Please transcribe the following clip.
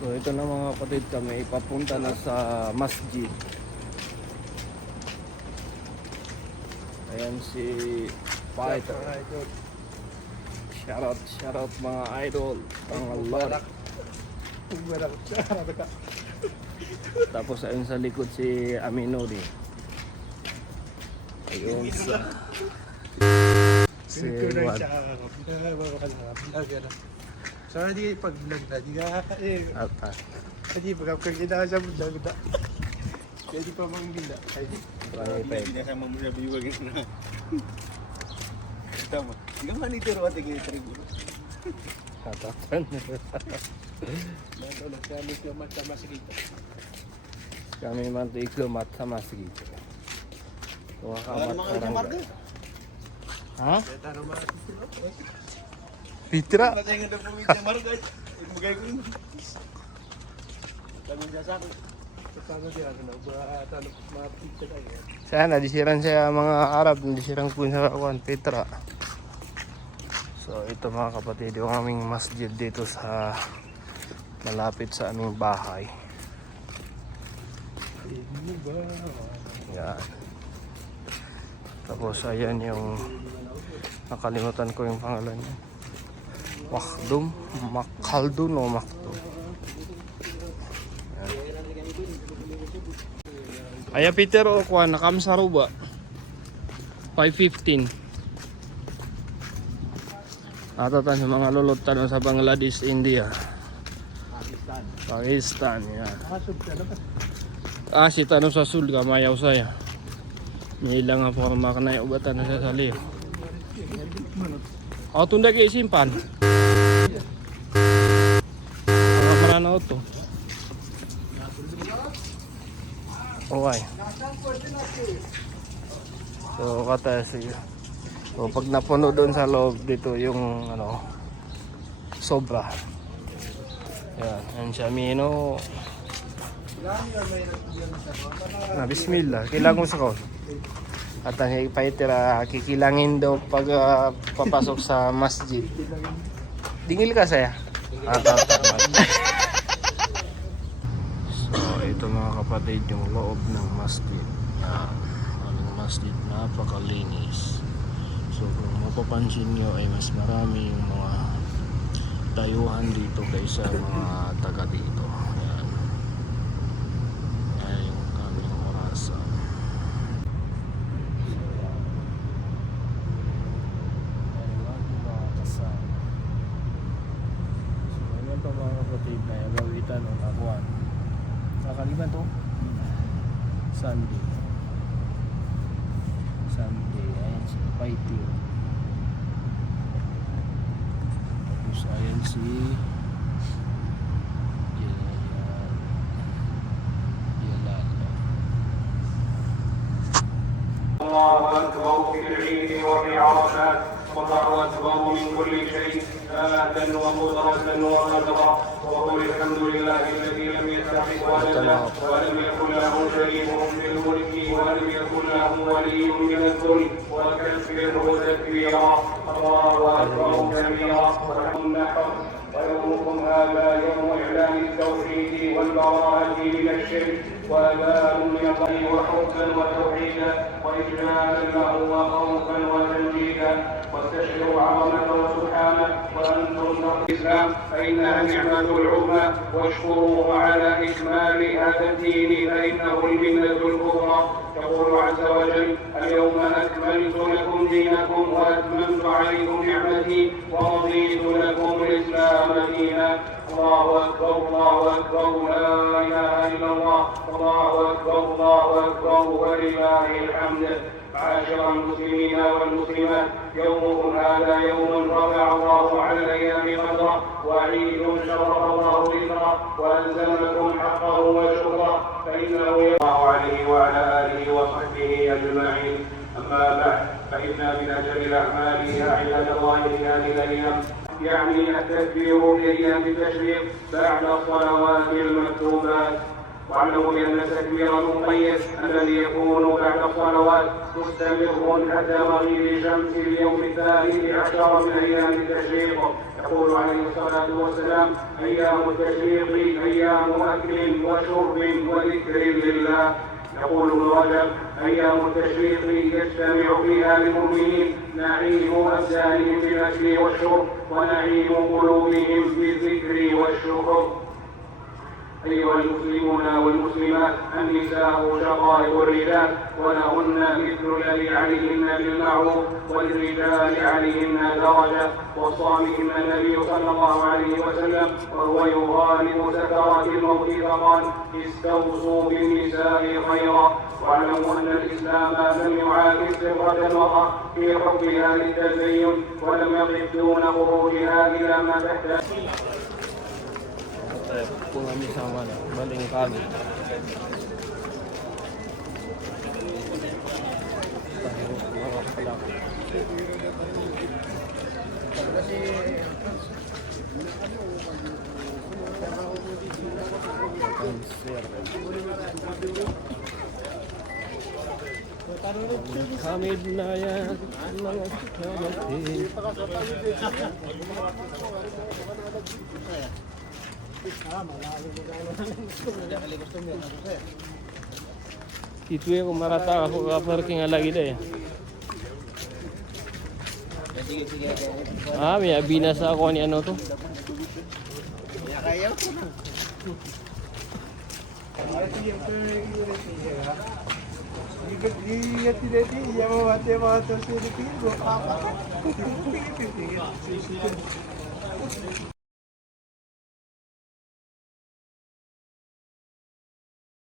So ito na mga kapatid, kami ipapunta na sa masjid. Ayan si Fighter. Shoutout mga idol, mga lord. Tapos ayun sa likod si Aminori. Ayun sa si Juan. Sana di pag-vlog na, di ka At hindi pagkakita sa vlog na. Kaya di pa manggila. Hindi na sama mo na biwag na. Tama. Hindi man ito ro ate kay trigo. Katapan. Bago na kami ko matama sa kita. Kami mantigo matama sige. Wala Margo. Ha? Tanong mga sila. Pitra. Matay nga daw po yung Margo. Ibigay ko yun. Tanong siya sa akin. Paano siya na tanong mga pizza tayo. Sana disiran siya mga Arab, disiran po sa Juan Petra. So ito mga kapatid, yung aming masjid dito sa malapit sa aming bahay. Yan. Tapos ayan yung nakalimutan ko yung pangalan niya. Makaldun o Makdum. Aya Peter o kuha nakamsaro ba? 5:15. Atatan sa mga lulot tanong sa Bangladesh, India, Pakistan yan. Si tanong sa sul kamayaw saya. Nila nga po makanay ubatan na sa sali. Ako tunda kayo simpan. Marana to. Okay. So kata sige. So pag napuno doon sa loob dito yung sobra. Yan, ang Camino. Bismillah, kailangan ko sa ko. At ang ipahitira, kikilangin daw pag papasok sa masjid. Dingil ka saya? So ito mga kapatid yung loob ng masjid. Yan, aming masjid napakalinis. So kung mapapansin nyo ay mas marami yung mga tayuhan dito kaysa mga taga dito. Yan. Yan yung kaming orasan. Mga kapatid na yung gawitan ng akuan. Nakaliban to? Sunday. Ayan si Paitio. Tapos ayan si Jalal. الله أكبر في العيد وفي عرفات والله أكبر من كل شيء آتا وقدرة وقدرا وقل الحمد لله الذي لم يتخذ ولدا ولم يكن له شريك في الملك ولم يكن له ولي من الذل وكبره تكبيرا الله أكبر كبيرا ولهم النحر ويومكم هذا يوم إعلان التوحيد والبراءة من الشرك وأذان من الله وحبا وتوحيدا وإجلالا له وخوفا وتمجيدا واستشعروا عظمته سبحانه وأنتم الإسلام فإنها النعمة العظمى واشكروه على إكمال هذا الدين فإنه المنة الكبرى يقول عز وجل اليوم أكملت لكم دينكم وأتممت عليكم نعمتي ورضيت لكم الإسلام دينا الله أكبر الله أكبر لا إله إلا الله الله أكبر ولله الحمد. معاشر المسلمين والمسلمات يومكم هذا يوم رفع الله على الأيام قدره وعيد شرف الله ذكره وأنزل لكم حقه وشكره فإنه الله عليه وعلى آله وصحبه أجمعين. أما بعد فإن من أجل الأعمال يا عباد الله في هذه الأيام يعني التكبير في أيام التشريق بعد الصلوات المكتوبات واعلموا بأن التكبير المميز الذي يكون بعد الصلوات مستمر حتى مغيب الشمس اليوم الثالث عشر من أيام التشريق. يقول عليه الصلاة والسلام: أيام التشريق أيام أكل وشرب وذكر لله. يقول ابن رجب: أيام التشريق يجتمع فيها المؤمنين نعيم أبدانهم بالأكل والشرب ونعيم قلوبهم بالذكر والشكر. أيها المسلمون والمسلمات، النساء شقائق الرجال ولهن مثل الذي عليهن بالمعروف وللرجال عليهن درجة. وصى بهن النبي صلى الله عليه وسلم وهو يغالب سكرات الموت فقال: استوصوا بالنساء خيرا. واعلموا أن الإسلام لم يعاكس سرة المرأة في حكمها للتزين ولم يقف دون خروجها إلى ما تحتاج. Kung kami sama na, baling kami. Mga kalaki. Hamid na yan. Itu ya kumarata ako parking lagi deh. May abinasa ako ni ano to. Iya,